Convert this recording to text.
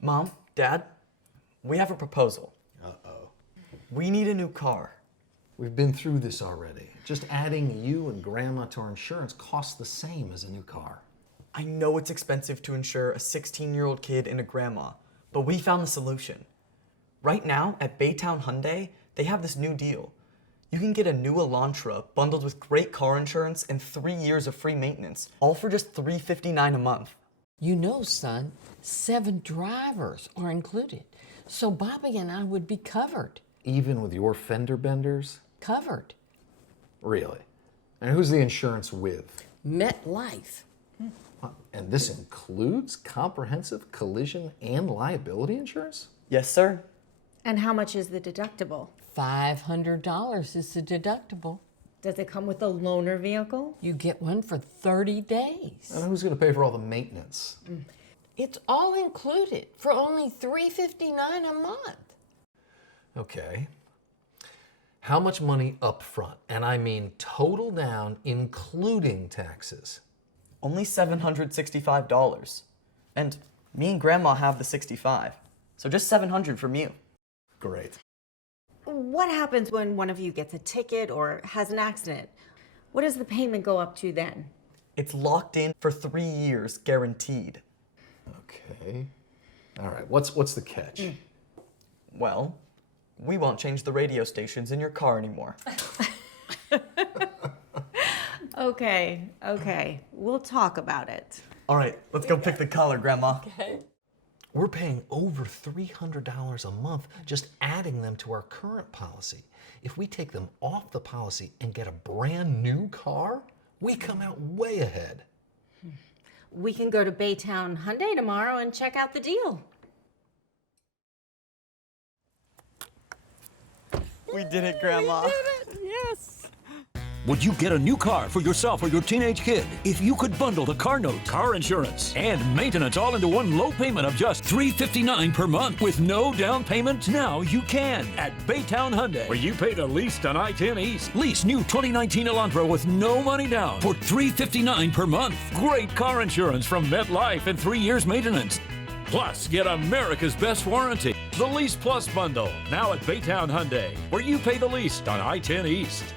Mom, Dad, we have a proposal. Uh-oh. We need a new car. We've been through this already. Just adding you and Grandma to our insurance costs the same as a new car. I know it's expensive to insure a 16-year-old kid and a grandma, but we found the solution. Right now, at Baytown Hyundai, they have this new deal. You can get a new Elantra bundled with great car insurance and 3 years of free maintenance, all for just $359 a month. You know, son, 7 drivers are included, so Bobby and I would be covered. Even with your fender benders? Covered. Really? And who's the insurance with? MetLife. And this includes comprehensive collision and liability insurance? Yes, sir. And how much is the deductible? $500 is the deductible. Does it come with a loaner vehicle? You get one for 30 days. And who's going to pay for all the maintenance? It's all included for only $359 a month. Okay. How much money up front? And I mean total down, including taxes. Only $765. And me and Grandma have the 65. So just $700 from you. Great. What happens when one of you gets a ticket or has an accident? What does the payment go up to then? It's locked in for 3 years, guaranteed. Okay. All right, what's the catch? Well, we won't change the radio stations in your car anymore. Okay. We'll talk about it. All right, let's go pick the collar, Grandma. Okay. We're paying over $300 a month just adding them to our current policy. If we take them off the policy and get a brand new car, we come out way ahead. We can go to Baytown Hyundai tomorrow and check out the deal. We did it, Grandma. Yes. Would you get a new car for yourself or your teenage kid if you could bundle the car note, car insurance, and maintenance all into one low payment of just $359 per month with no down payment? Now you can at Baytown Hyundai, where you pay the least on I-10 East. Lease new 2019 Elantra with no money down for $359 per month. Great car insurance from MetLife and 3 years maintenance. Plus, get America's best warranty, the Lease Plus bundle, now at Baytown Hyundai, where you pay the least on I-10 East.